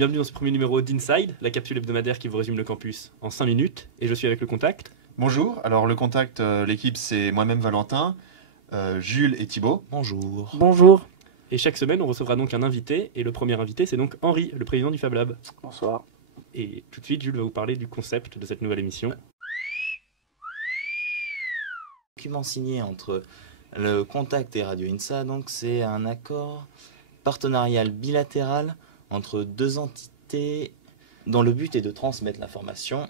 bienvenue dans ce premier numéro d'Inside, la capsule hebdomadaire qui vous résume le campus en 5 minutes. Et je suis avec le contact. Bonjour, alors le contact, l'équipe c'est moi-même Valentin, Jules et Thibaut. Bonjour. Bonjour. Et chaque semaine, on recevra donc un invité. Et le premier invité, c'est donc Henri, le président du Fab Lab. Bonsoir. Et tout de suite, Jules va vous parler du concept de cette nouvelle émission. Document signé entre le Contact et Radio INSA, donc c'est un accord partenarial bilatéral entre deux entités dont le but est de transmettre l'information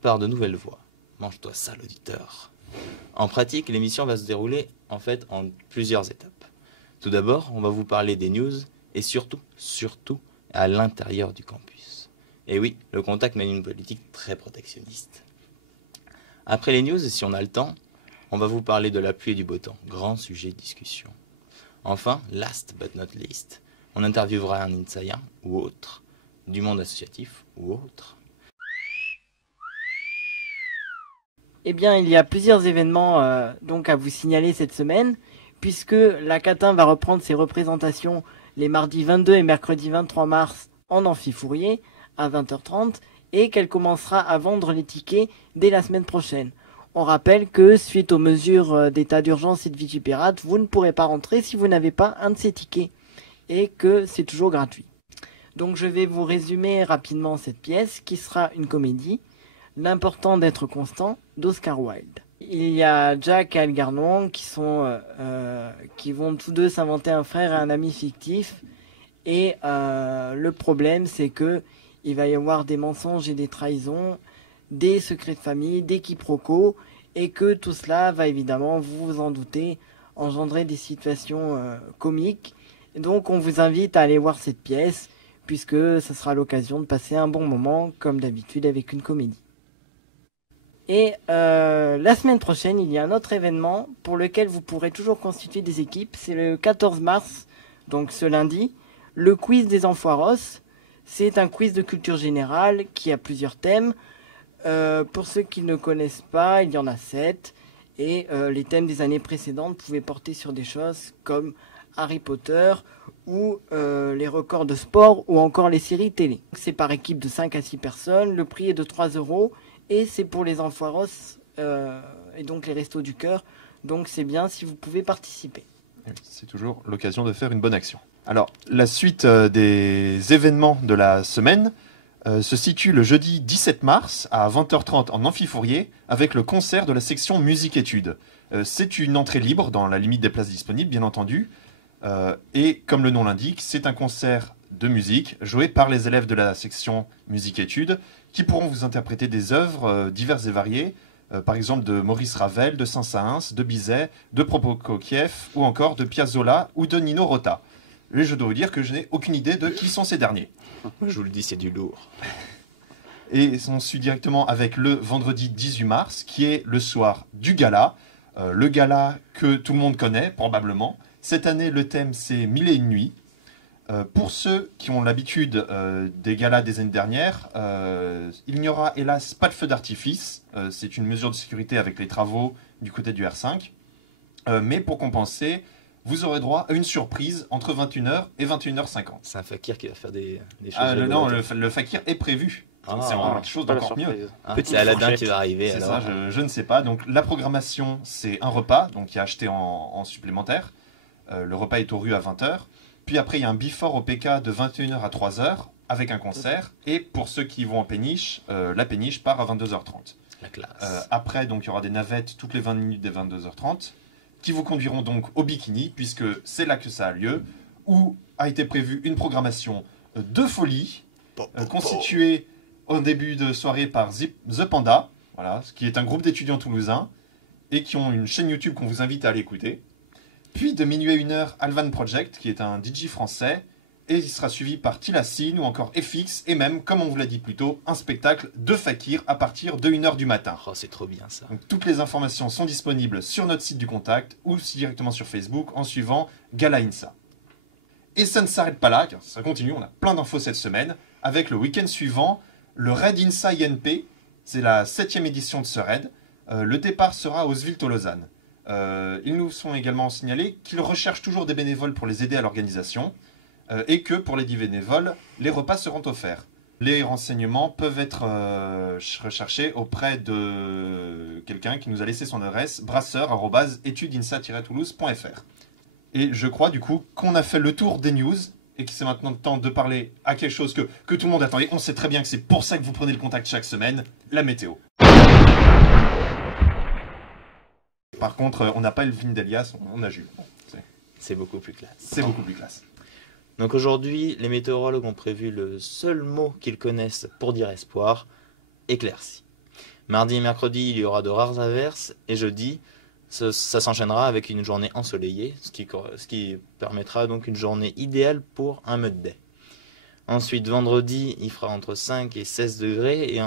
par de nouvelles voies. Mange-toi ça, l'auditeur. En pratique, l'émission va se dérouler en plusieurs étapes. Tout d'abord, on va vous parler des news et surtout à l'intérieur du campus. Et oui, le Contact mène une politique très protectionniste. Après les news, si on a le temps, on va vous parler de la pluie et du beau temps, grand sujet de discussion. Enfin, last but not least, on interviewera un INSAïen ou autre, du monde associatif ou autre. Eh bien, il y a plusieurs événements donc à vous signaler cette semaine, puisque la Catin va reprendre ses représentations les mardis 22 et mercredi 23 mars en Amphi Fourier à 20h30 et qu'elle commencera à vendre les tickets dès la semaine prochaine. On rappelle que suite aux mesures d'état d'urgence et de Vigipirate, vous ne pourrez pas rentrer si vous n'avez pas un de ces tickets et que c'est toujours gratuit. Donc je vais vous résumer rapidement cette pièce qui sera une comédie, L'important d'être constant d'Oscar Wilde. Il y a Jack et Algernon qui vont tous deux s'inventer un frère et un ami fictif et le problème c'est que il va y avoir des mensonges et des trahisons, des secrets de famille, des quiproquos, et que tout cela va évidemment, vous vous en doutez, engendrer des situations comiques. Et donc on vous invite à aller voir cette pièce, puisque ce sera l'occasion de passer un bon moment, comme d'habitude avec une comédie. Et la semaine prochaine, il y a un autre événement pour lequel vous pourrez toujours constituer des équipes. C'est le 14 mars, donc ce lundi, le quiz des Enfoiros. C'est un quiz de culture générale qui a plusieurs thèmes. Pour ceux qui ne connaissent pas, il y en a 7 et les thèmes des années précédentes pouvaient porter sur des choses comme Harry Potter ou les records de sport ou encore les séries télé. C'est par équipe de 5 à 6 personnes, le prix est de 3 € et c'est pour les Enfoiros et donc les Restos du Cœur, donc c'est bien si vous pouvez participer. C'est toujours l'occasion de faire une bonne action. Alors, la suite des événements de la semaine se situe le jeudi 17 mars à 20h30 en Amphi Fourier avec le concert de la section musique-études. C'est une entrée libre dans la limite des places disponibles, bien entendu. Et comme le nom l'indique, c'est un concert de musique joué par les élèves de la section musique-études qui pourront vous interpréter des œuvres diverses et variées, par exemple de Maurice Ravel, de Saint-Saëns, de Bizet, de Prokofiev ou encore de Piazzolla ou de Nino Rota. Et je dois vous dire que je n'ai aucune idée de qui sont ces derniers. Je vous le dis, c'est du lourd. Et on suit directement avec le vendredi 18 mars, qui est le soir du gala. Le gala que tout le monde connaît, probablement. Cette année, le thème, c'est 1001 nuits. Pour ceux qui ont l'habitude des galas des années dernières, il n'y aura hélas pas de feu d'artifice. C'est une mesure de sécurité avec les travaux du côté du R5. Mais pour compenser, vous aurez droit à une surprise entre 21h et 21h50. C'est un fakir qui va faire des choses. Non, le fakir est prévu. C'est vraiment quelque chose d'encore mieux. C'est Aladdin qui va arriver. C'est alors. ça, je ne sais pas. Donc la programmation, c'est un repas, donc qui est acheté en supplémentaire. Le repas est au rue à 20h. Puis après, il y a un before au PK de 21h à 3h avec un concert. Et pour ceux qui vont en péniche, la péniche part à 22h30. La classe. Après, donc, il y aura des navettes toutes les 20 minutes des 22h30 qui vous conduiront donc au bikini, puisque c'est là que ça a lieu, où a été prévue une programmation de folie, constituée au début de soirée par The Panda, voilà, qui est un groupe d'étudiants toulousains, et qui ont une chaîne YouTube qu'on vous invite à aller écouter. Puis de minuit à 1h, Alvan Project, qui est un DJ français, et il sera suivi par Tilassine ou encore FX, et même, comme on vous l'a dit plus tôt, un spectacle de fakir à partir de 1h du matin. Oh, c'est trop bien ça. Donc, toutes les informations sont disponibles sur notre site du Contact ou directement sur Facebook en suivant Gala INSA. Et ça ne s'arrête pas là, car ça continue, on a plein d'infos cette semaine, avec le week-end suivant, le Raid INSA INP, c'est la 7e édition de ce raid. Le départ sera aux Oswil-Tolosane. Ils nous sont également signalés qu'ils recherchent toujours des bénévoles pour les aider à l'organisation. et que pour les 10 bénévoles, les repas seront offerts. Les renseignements peuvent être recherchés auprès de quelqu'un qui nous a laissé son adresse brasseur@etudeinsa-toulouse.fr. Et je crois du coup qu'on a fait le tour des news et que c'est maintenant le temps de parler à quelque chose que tout le monde attendait. On sait très bien que c'est pour ça que vous prenez le contact chaque semaine, la météo. Par contre, on n'a pas Elvin d'Elias, on a Jules. Bon, C'est beaucoup plus classe. c'est beaucoup plus classe. Donc aujourd'hui, les météorologues ont prévu le seul mot qu'ils connaissent pour dire espoir, éclaircie. Mardi et mercredi, il y aura de rares averses, et jeudi, ça s'enchaînera avec une journée ensoleillée, ce qui permettra donc une journée idéale pour un mud day. Ensuite, vendredi, il fera entre 5 et 16 degrés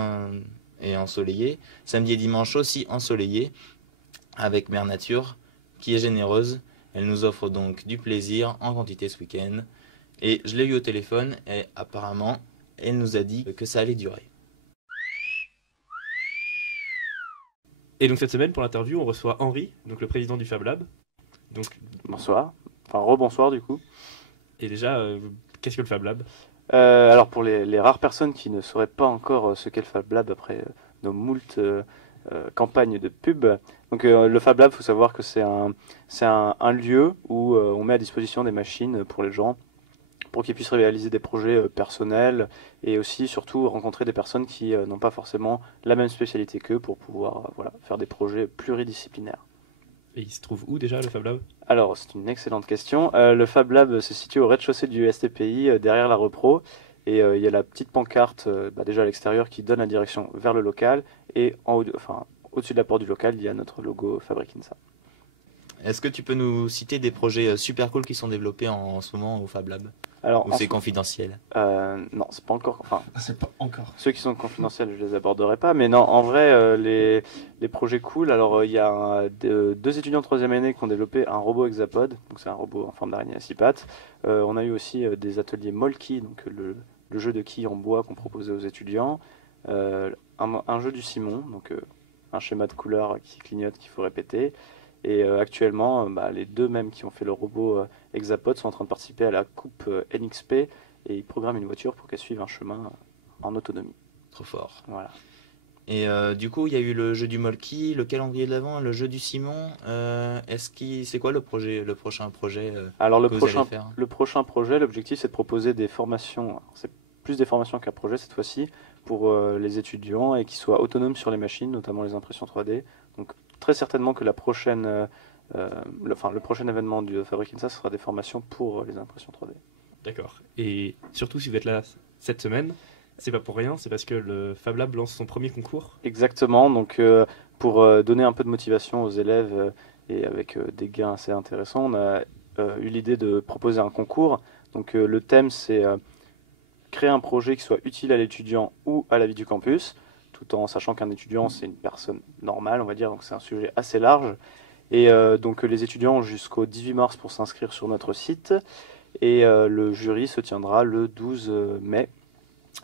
et ensoleillé. Samedi et dimanche aussi ensoleillé, avec Mère Nature, qui est généreuse. Elle nous offre donc du plaisir en quantité ce week-end. Et je l'ai eu au téléphone et apparemment, elle nous a dit que ça allait durer. Et donc cette semaine, pour l'interview, on reçoit Henri, donc le président du Fab Lab. Donc, Bonsoir, enfin rebonsoir du coup. et déjà, qu'est-ce que le Fab Lab? Alors pour les rares personnes qui ne sauraient pas encore ce qu'est le Fab Lab après nos moultes campagnes de pub, donc le Fab Lab, il faut savoir que c'est un lieu où on met à disposition des machines pour les gens, pour qu'ils puissent réaliser des projets personnels et aussi surtout rencontrer des personnes qui n'ont pas forcément la même spécialité qu'eux pour pouvoir faire des projets pluridisciplinaires. Et il se trouve où déjà le Fab Lab? Alors, c'est une excellente question. Le Fab Lab se situe au rez-de-chaussée du STPI, derrière la Repro. Et il y a la petite pancarte déjà à l'extérieur qui donne la direction vers le local. Et au-dessus de la porte du local, il y a notre logo Fabric Insa. Est-ce que tu peux nous citer des projets super cool qui sont développés en ce moment au Fab Lab? Alors, Ou c'est confidentiel? non, c'est pas encore. Enfin, C'est pas encore. ceux qui sont confidentiels, je les aborderai pas. Mais non, en vrai, les projets cool. Alors, il y a deux étudiants de 3e année qui ont développé un robot hexapode. Donc, c'est un robot en forme d'araignée à 6 pattes. On a eu aussi des ateliers Molki, donc le jeu de quilles en bois qu'on proposait aux étudiants. Un jeu du Simon, donc un schéma de couleurs qui clignote qu'il faut répéter. Et actuellement, les deux mêmes qui ont fait le robot Hexapod sont en train de participer à la coupe NXP et ils programment une voiture pour qu'elle suive un chemin en autonomie. Trop fort. Voilà. Et du coup, il y a eu le jeu du Molki, le calendrier de l'Avent, le jeu du Simon. C'est quoi le prochain projet Alors que vous allez faire? le prochain projet, l'objectif c'est de proposer des formations, alors, c'est plus des formations qu'un projet cette fois-ci, pour les étudiants et qui soient autonomes sur les machines, notamment les impressions 3D. Donc très certainement que le prochain événement du Fabric Insa, ce sera des formations pour les impressions 3D. D'accord. Et surtout, si vous êtes là cette semaine, c'est pas pour rien, c'est parce que le Fab Lab lance son premier concours. Exactement, donc pour donner un peu de motivation aux élèves et avec des gains assez intéressants, on a eu l'idée de proposer un concours. Donc le thème c'est créer un projet qui soit utile à l'étudiant ou à la vie du campus, tout en sachant qu'un étudiant c'est une personne normale, on va dire, donc c'est un sujet assez large. Et donc les étudiants ont jusqu'au 18 mars pour s'inscrire sur notre site et le jury se tiendra le 12 mai.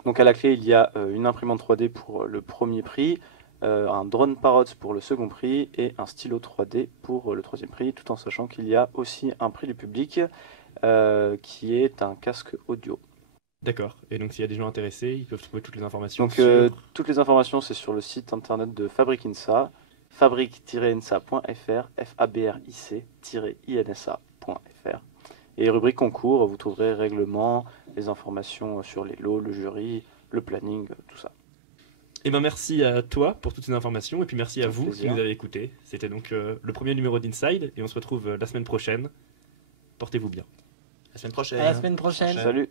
Donc à la clé il y a une imprimante 3D pour le premier prix, un drone parrot pour le second prix et un stylo 3D pour le troisième prix, tout en sachant qu'il y a aussi un prix du public qui est un casque audio. D'accord. Et donc, s'il y a des gens intéressés, ils peuvent trouver toutes les informations Donc sur... toutes les informations c'est sur le site internet de Fabric Insa, fabric-insa.fr, fabric-insa.fr. Et rubrique concours, vous trouverez règlement, les informations sur les lots, le jury, le planning, tout ça. Eh ben, merci à toi pour toutes ces informations et puis merci à Avec vous plaisir. qui nous avez écoutés. C'était donc le premier numéro d'Inside et on se retrouve la semaine prochaine. Portez-vous bien. La semaine prochaine. À la semaine prochaine. Salut.